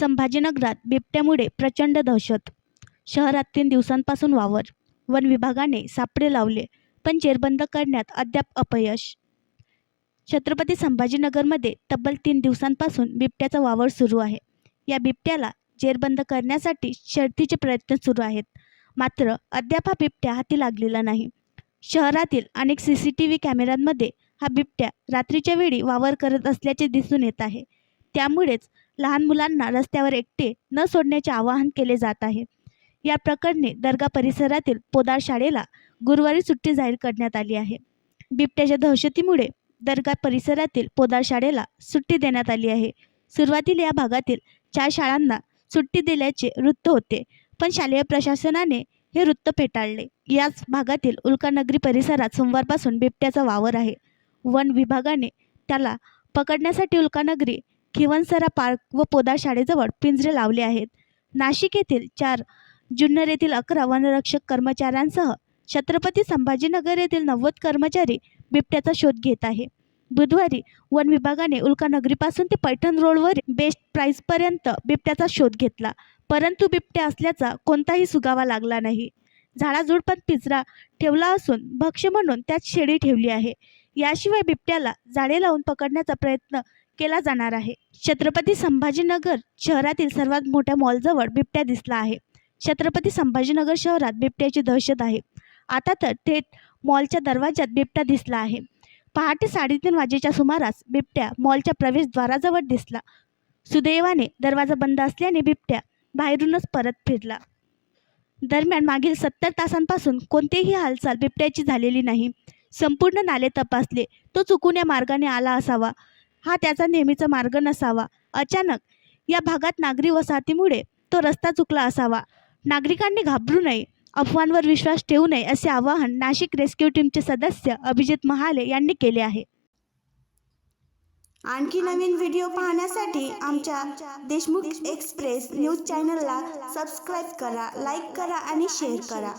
संभाजीनगरात बिबट्यामुळे प्रचंड दहशत. शहरात 3 दिवसांपासून वावर. वन विभागाने सापळे लावले, पण जेरबंद करण्यात अद्याप अपयश. छत्रपती संभाजीनगरमध्ये तब्बल 3 दिवसांपासून बिबट्याचा वावर सुरू आहे. या बिबट्याला जेरबंद करण्यासाठी शर्थीचे प्रयत्न सुरू आहेत. मात्र अद्याप हा बिबट्या हाती लागलेला नाही. शहरातील अनेक CCTV कॅमेऱ्यांमध्ये हा बिबट्या रात्रीच्या वेळी वावर करत असल्याचे दिसून येत आहे. त्यामुळेच लहान मुलांना रस्त्यावर एकटे न सोडण्याचे आवाहन केले जात आहे. या प्रकरणी दर्गा परिसरातील पोदार शाळेला गुरुवारी सुट्टी जाहीर करण्यात आली आहे. बिबट्याच्या दहशतीमुळे दर्गा परिसरातील पोदार शाळेला सुट्टी देण्यात आली आहे. सुरुवातीला या भागातील 4 शाळांना सुट्टी दिल्याचे वृत्त होते, पण शालेय प्रशासनाने हे वृत्त फेटाळले. याच भागातील उल्कानगरी परिसरात सोमवारपासून बिबट्याचा वावर आहे. वन विभागाने त्याला पकडण्यासाठी उल्कानगरी, खिवनसरा पार्क व पोदार शाळेजवळ पिंजरे लावले आहेत. नाशिक येथील 4, जुन्नर येथील 11 वनरक्षक कर्मचाऱ्यांसह छत्रपती संभाजीनगर येथील 90 कर्मचारी बिबट्याचा शोध घेत आहे. बुधवारी वन विभागाने उल्कानगरीपासून ते पैठण रोडवर बेस्ट प्राईजपर्यंत बिबट्याचा शोध घेतला, परंतु बिबट्या असल्याचा कोणताही सुगावा लागला नाही. झाडाझुडपात पिंजरा ठेवला असून भक्ष्य म्हणून त्यात शेळी ठेवली आहे. याशिवाय बिबट्याला जाळे लावून पकडण्याचा प्रयत्न केला जाणार आहे. छत्रपती संभाजीनगर शहरातील सर्वात मोठ्या मॉलजवळ बिबट्या दिसला आहे. छत्रपती संभाजीनगर शहरात बिबट्याची दहशत आहे. आता तर थेट मॉलच्या दरवाजात बिबट्या दिसला आहे. पहाटे 3:30 वाजेच्या सुमारास बिबट्या मॉलच्या प्रवेशद्वाराजवळ दिसला. सुदैवाने दरवाजा बंद असल्याने बिबट्या बाहेरूनच परत फिरला. दरम्यान मागील 70 तासांपासून कोणतीही हालचाल बिबट्याची झालेली नाही. संपूर्ण नाले तपासले, तो चुकून या मार्गाने आला असावा. हा त्याचा नेहमीचा मार्ग नसावा. अचानक या भागात नागरी वसाहतीमुळे तो रस्ता चुकला असावा. नागरिकांनी घाबरू नये, अफवांवर विश्वास ठेवू नये असे आवाहन नाशिक रेस्क्यू टीमचे सदस्य अभिजित महाले यांनी केले आहे. आणखी नवीन व्हिडिओ पाहण्यासाठी आमच्या देशमुख एक्सप्रेस न्यूज चॅनलला सबस्क्राईब करा, लाईक करा आणि शेअर करा.